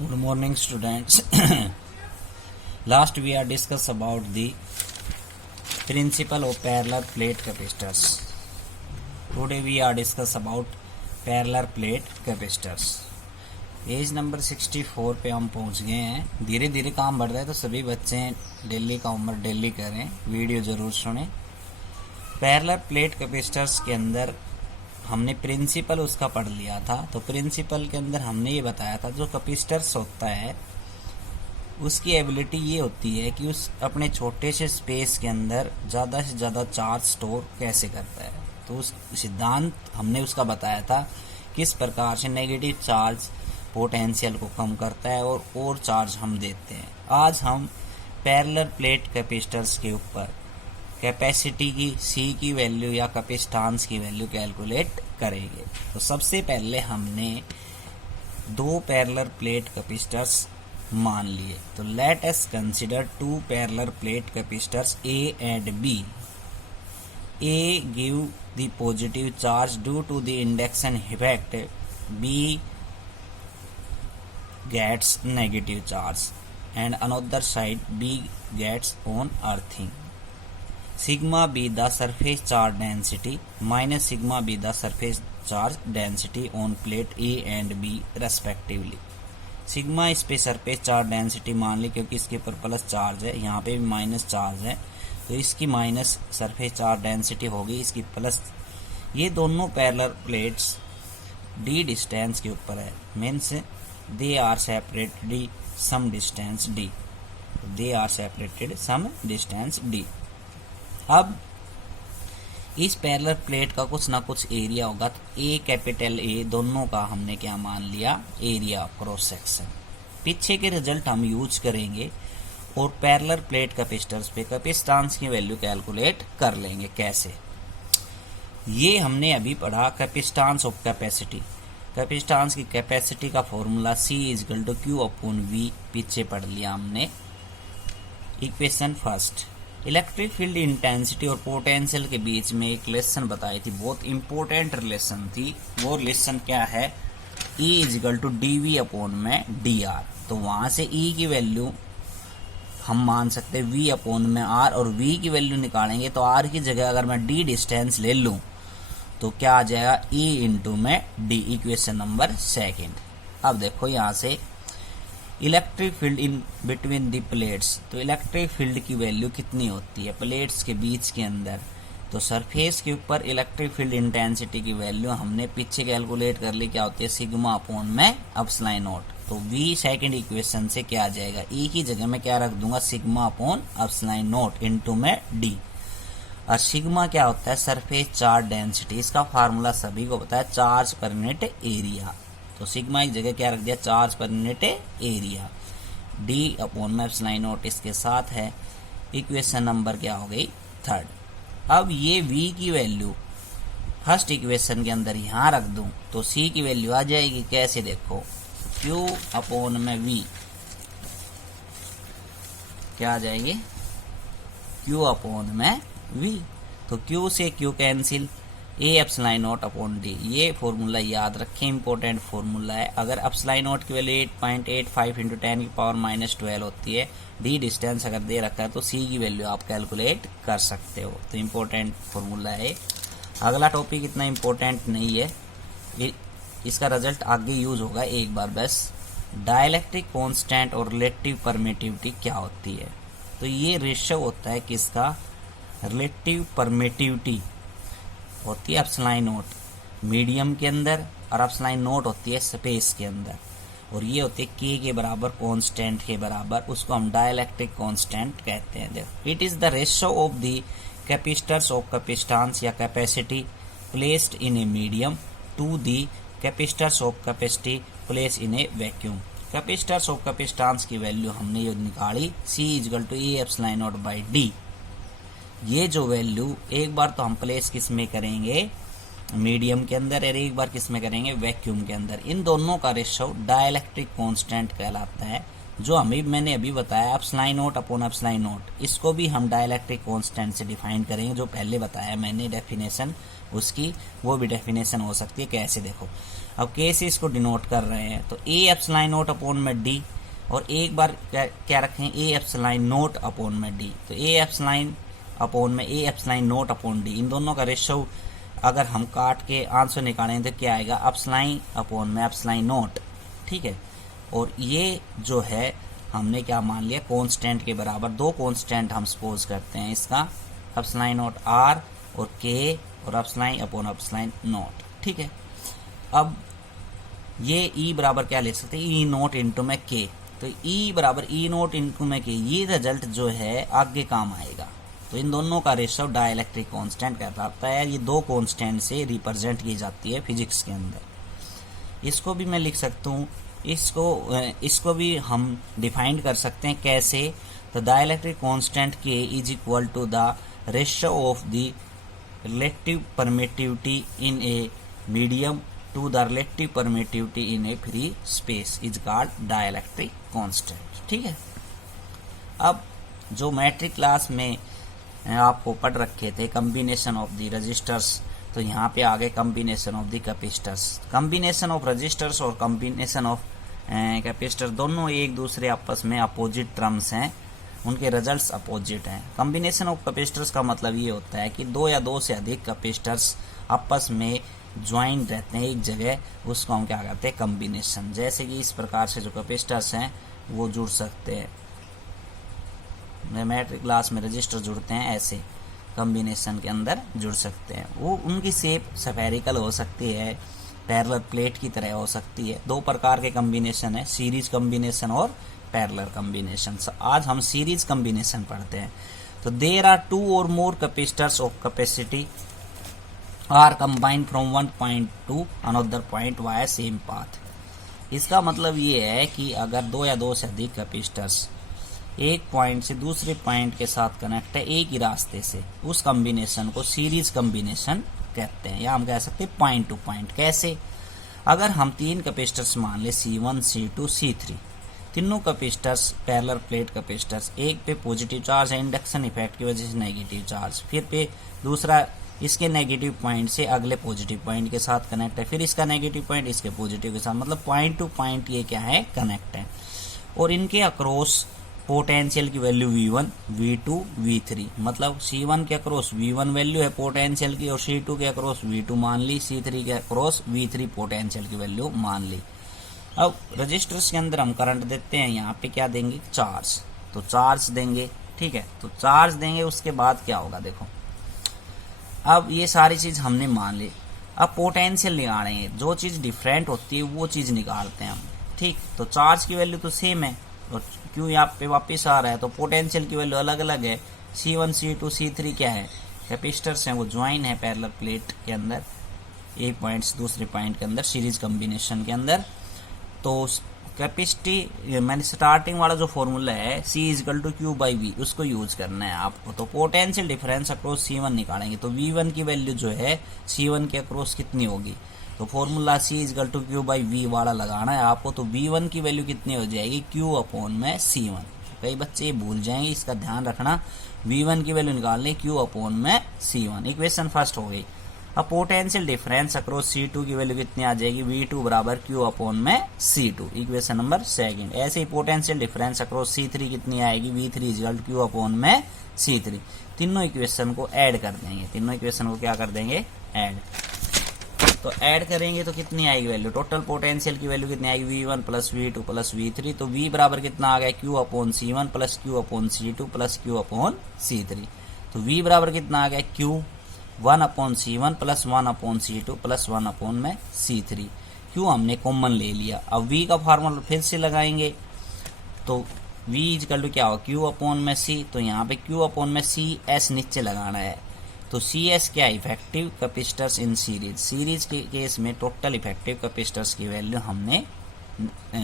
Good morning, students. Last we are discuss about the principle of parallel plate capacitors. Today we are discuss about parallel plate capacitors. Page number 64 पे हम पहुंच गए हैं। धीरे धीरे काम बढ़ रहा है तो सभी बच्चे डेली का होमवर्क डेली करें, वीडियो जरूर सुने। पैरेलल प्लेट कैपेसिटर्स के अंदर हमने प्रिंसिपल उसका पढ़ लिया था। तो प्रिंसिपल के अंदर हमने ये बताया था जो कैपेसिटर्स होता है उसकी एबिलिटी ये होती है कि उस अपने छोटे से स्पेस के अंदर ज़्यादा से ज़्यादा चार्ज स्टोर कैसे करता है। तो उस सिद्धांत हमने उसका बताया था किस प्रकार से नेगेटिव चार्ज पोटेंशियल को कम करता है और चार्ज हम देते हैं। आज हम पैरेलल प्लेट कैपेसिटर्स के ऊपर कैपेसिटी की सी की वैल्यू या कैपेसिटेंस की वैल्यू कैलकुलेट करेंगे। तो सबसे पहले हमने दो पैरेलल प्लेट कैपेसिटर्स मान लिए। तो let us consider two parallel plate capacitors A and B. A give the positive charge due to the induction effect, B gets negative charge and another side B gets on earthing. Sigma be the surface charge density minus sigma be the surface charge density on plate A and B respectively. Sigma इस पे surface charge density मान ली क्योंकि इसके ऊपर plus charge है, यहाँ पे भी माइनस चार्ज है तो इसकी माइनस सरफेस चार्ज डेंसिटी होगी, इसकी प्लस। ये दोनों पैरेलल प्लेट्स डी डिस्टेंस के ऊपर है, means they are separated some distance d. They are separated some distance d. अब इस पैरेलल प्लेट का कुछ ना कुछ एरिया होगा। तो ए कैपिटल ए दोनों का हमने क्या मान लिया, एरिया क्रॉस सेक्शन। पीछे के रिजल्ट हम यूज करेंगे और पैरेलल प्लेट कैपेसिटर्स पे कैपेसिटेंस की वैल्यू कैलकुलेट कर लेंगे। कैसे, ये हमने अभी पढ़ा कैपेसिटेंस ऑफ कैपेसिटी। कैपेसिटेंस की कैपेसिटी का formula C equal to Q upon V पीछे पढ़ लिया हमने। Equation first, electric field intensity और पोटेंशियल के बीच में एक रिलेशन बताई थी, बहुत इंपॉर्टेंट रिलेशन थी। वो रिलेशन क्या है, E equal to d V upon में डी आर। तो वहां से E की वैल्यू हम मान सकते हैं V अपॉन में R, और V की वैल्यू निकालेंगे तो R की जगह अगर मैं D डिस्टेंस ले लूं तो क्या आ जाएगा, E इंटू में डी। Equation number second. अब देखो यहाँ से electric field in between the plates, तो इलेक्ट्रिक फील्ड की वैल्यू कितनी होती है प्लेट्स के बीच के अंदर। तो सरफेस के ऊपर इलेक्ट्रिक फील्ड इंटेंसिटी की वैल्यू हमने पीछे कैलकुलेट कर ली, क्या होती है, सिग्मा अपॉन में एप्सिलॉन नॉट। तो V सेकेंड इक्वेशन से क्या आ जाएगा, E की जगह में क्या रख दूंगा, sigma upon epsilon not into में डी। और सिग्मा क्या होता है, सरफेस चार्ज डेंसिटी। इसका फार्मूला सभी को पता है, चार्ज पर यूनिट एरिया। तो सिग्मा की जगह क्या रख दिया, charge per unit area. D upon में एप्सिलॉन नॉट इसके साथ है। इक्वेशन नंबर क्या हो गई, थर्ड। अब ये V की वैल्यू फर्स्ट इक्वेशन के अंदर यहां रख दूं तो C की वैल्यू आ जाएगी। कैसे, देखो Q अपॉन में V क्या आ जाएगी, Q अपॉन में V। तो Q से Q cancel, A epsilon naught upon D। ये फॉर्मूला याद रखें, इंपॉर्टेंट फॉर्मूला है। अगर एप्सिलॉन नॉट की वैल्यू 8.85 इंटू 10 की पावर -12 होती है, D डिस्टेंस अगर दे रखा है तो C की वैल्यू आप कैलकुलेट कर सकते हो। तो इंपॉर्टेंट फॉर्मूला है। अगला टॉपिक इतना इंपॉर्टेंट नहीं है, इसका रिजल्ट आगे यूज होगा एक बार बस। डाइलेक्ट्रिक कांस्टेंट और रिलेटिव परमिटिविटी क्या होती है। तो ये रेशियो होता है किसका, रिलेटिव परमिटिविटी होती है एप्सिलॉन नॉट मीडियम के अंदर, और एप्सिलॉन नॉट होती है स्पेस के अंदर, और ये होती है K के बराबर, कांस्टेंट के बराबर। उसको हम डाइलेक्ट्रिक कांस्टेंट कहते हैं। देखो, it is the ratio of the capacitors of capacitance या capacity placed in a medium to the capacitors of capacity placed in a vacuum. Capacitors of capacitance की वैल्यू हमने ये निकाली, C equal to E epsilon naught by D. ये जो value एक बार तो हम प्लेस किस में करेंगे, मीडियम के अंदर, और एक बार किस में करेंगे, वैक्यूम के अंदर। इन दोनों का रेशियो डाइलेक्ट्रिक कांस्टेंट कहलाता है। जो हमें मैंने अभी बताया epsilon naught upon epsilon not, इसको भी हम डाइलेक्ट्रिक कांस्टेंट से डिफाइन करेंगे। जो पहले बताया मैंने डेफिनेशन उसकी, वो भी डेफिनेशन हो सकती है। कैसे, देखो अब के से इसको डिनोट कर रहे हैं, तो ए एप्सिलॉन नॉट अपॉन में डी, और एक बार क्या रखें, ए एप्सिलॉन नॉट अपॉन में डी। तो ए एप्सिलॉन अपॉन में A epsilon naught upon D, इन दोनों का रेशो अगर हम काट के आंसर निकालें तो क्या आएगा, एप्सिलॉन अपॉन में एप्सिलॉन नॉट। ठीक है, और ये जो है हमने क्या मान लिया, कांस्टेंट के बराबर। दो कांस्टेंट हम सपोज करते हैं, इसका एप्सिलॉन नॉट आर और के, और एप्सिलॉन अपॉन एप्सिलॉन नॉट। ठीक है, अब ये ई बराबर क्या लिख सकते हैं, ई नॉट इंटू में के। तो ई बराबर ई नॉट इंटू में के, ये रिजल्ट जो है आगे काम आएगा। तो इन दोनों का रेशो डाइलेक्ट्रिक कांस्टेंट कहलाता है। ये दो कांस्टेंट से रिप्रेजेंट की जाती है फिजिक्स के अंदर। इसको भी मैं लिख सकता हूँ, इसको भी हम डिफाइन कर सकते हैं कैसे, तो dielectric constant K is equal to the ratio of the relative permittivity in a medium to the relative permittivity in a free space is called dielectric constant. ठीक है, अब जो मैट्रिक क्लास में आपको पढ़ रखे थे कॉम्बिनेशन ऑफ द रजिस्टर्स, तो यहाँ पे आ गए combination of the capacitors. Combination of resistors और कॉम्बिनेशन ऑफ कैपेसिटर दोनों एक दूसरे आपस में अपोजिट टर्म्स हैं, उनके रिजल्ट्स अपोजिट हैं। कॉम्बिनेशन ऑफ कैपेसिटर्स का मतलब ये होता है कि दो या दो से अधिक कैपेसिटर्स आपस में ज्वाइन रहते हैं एक जगह, उसको हम क्या कहते हैं, कॉम्बिनेशन। जैसे कि इस प्रकार से जो कैपेसिटर्स हैं वो जुड़ सकते हैं, मैट्रिक क्लास में रजिस्टर जुड़ते हैं, ऐसे कॉम्बिनेशन के अंदर जुड़ सकते हैं। वो उनकी शेप स्फेरिकल हो सकती है, पैरेलल प्लेट की तरह हो सकती है। दो प्रकार के कॉम्बिनेशन है, सीरीज कॉम्बिनेशन और पैरेलल कॉम्बिनेशन। आज हम सीरीज कॉम्बिनेशन पढ़ते हैं। तो देयर आर टू और more capacitors of capacity are combined from one point to another point via same path. इसका मतलब ये है कि अगर दो या दो से अधिक कैपेसिटर्स एक पॉइंट से दूसरे पॉइंट के साथ कनेक्ट है एक ही रास्ते से, उस कॉम्बिनेशन को सीरीज कॉम्बिनेशन कहते हैं, या हम कह सकते हैं पॉइंट टू पॉइंट। कैसे, अगर हम तीन कैपेसिटर्स मान ले C1, C2, C3, तीनों कैपेसिटर्स पैरेलल प्लेट कैपेसिटर्स, एक पे पॉजिटिव चार्ज है इंडक्शन इफेक्ट की वजह से नेगेटिव चार्ज, फिर पे दूसरा इसके नेगेटिव पॉइंट से अगले पॉजिटिव पॉइंट के साथ कनेक्ट है, फिर इसका नेगेटिव पॉइंट इसके पॉजिटिव के साथ, मतलब पॉइंट टू पॉइंट ये क्या है, कनेक्ट है। और इनके अक्रॉस पोटेंशियल की वैल्यू V1, V2, V3, मतलब C1 के अक्रॉस V1 वैल्यू है पोटेंशियल की, और C2 के अक्रॉस V2 मान ली, C3 के अक्रॉस V3 पोटेंशियल की वैल्यू मान ली। अब रजिस्टर्स के अंदर हम करंट देते हैं, यहाँ पे क्या देंगे, चार्ज। तो चार्ज देंगे, ठीक है, तो चार्ज देंगे, उसके बाद क्या होगा देखो। अब ये सारी चीज हमने मान ली, अब पोटेंशियल निकालेंगे। जो चीज डिफरेंट होती है वो चीज निकालते हैं हम। ठीक, तो चार्ज की वैल्यू तो सेम है, और क्यों यहाँ पे वापस आ रहा है, तो पोटेंशियल की वैल्यू अलग अलग है। C1, C2, C3 क्या है, कैपेसिटर्स हैं, वो ज्वाइन है पैरेलल प्लेट के अंदर, एक पॉइंट से दूसरे पॉइंट के अंदर, सीरीज कॉम्बिनेशन के अंदर। तो कैपेसिटी मैंने स्टार्टिंग वाला जो फॉर्मूला है C=Q/V, उसको यूज करना है आपको। तो पोटेंशियल डिफरेंस अक्रॉस C1 निकालेंगे, तो V1 की वैल्यू जो है C1 के अक्रॉस कितनी होगी, तो फॉर्मूला C=Q/V वाला लगाना है आपको। तो V1 की वैल्यू कितनी हो जाएगी, Q/C1। कई बच्चे ये भूल जाएंगे, इसका ध्यान रखना। V1 की वैल्यू निकालने Q/C1, इक्वेशन फर्स्ट हो गई। अब पोटेंशियल डिफरेंस अक्रॉस C2 की वैल्यू कितनी आ जाएगी, V2 बराबर Q/C2, इक्वेशन नंबर सेकंड। ऐसे ही पोटेंशियल डिफरेंस अक्रॉस C3 कितनी आएगी, V3 Q/C3। तीनों इक्वेशन को ऐड कर देंगे, तीनों इक्वेशन को क्या कर देंगे, ऐड। तो ऐड करेंगे तो कितनी आएगी वैल्यू, टोटल पोटेंशियल की वैल्यू कितनी आएगी, V1 plus V2 plus V3। तो V बराबर कितना आ गया, Q/C1 plus Q/C2 plus Q/C3। तो V बराबर कितना आ गया, Q1/C1 plus 1/C2 plus 1/C3। Q हमने कॉमन ले लिया। अब V का फार्मूला फिर से लगाएंगे, तो V क्या होगा, Q/C। तो यहाँ पे Q/CS नीचे लगाना है। तो CS क्या है, effective capacitors in series. Series के केस में टोटल इफेक्टिव कैपेसिटर्स की वैल्यू हमने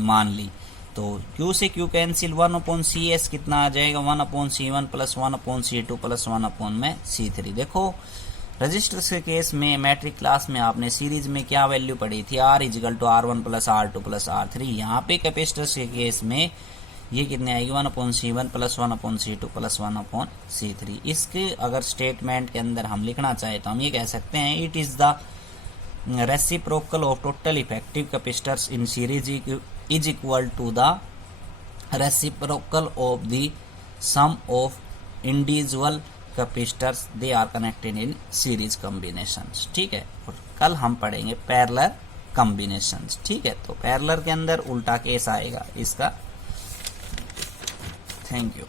मान ली। तो Q से Q कैंसिल, 1/CS कितना आ जाएगा, 1/C1 plus 1/C2 plus 1/C3। देखो रजिस्टर्स के केस में मैट्रिक क्लास में आपने सीरीज में क्या वैल्यू पढ़ी थी, R=R1 plus R2 plus R3। यहाँ पे कैपेसिटर्स के केस में ये कितने आएगी, 1/C1 plus 1/C2 plus 1/C3। इसके अगर स्टेटमेंट के अंदर हम लिखना चाहे तो हम ये कह सकते हैं, it is the reciprocal of total effective capacitors in series is equal to the reciprocal of the sum of individual capacitors they are connected in series combinations. ठीक है, और कल हम पढ़ेंगे पैरेलल कॉम्बिनेशंस। ठीक है, तो पैरेलल के अंदर उल्टा केस आएगा इसका। Thank you.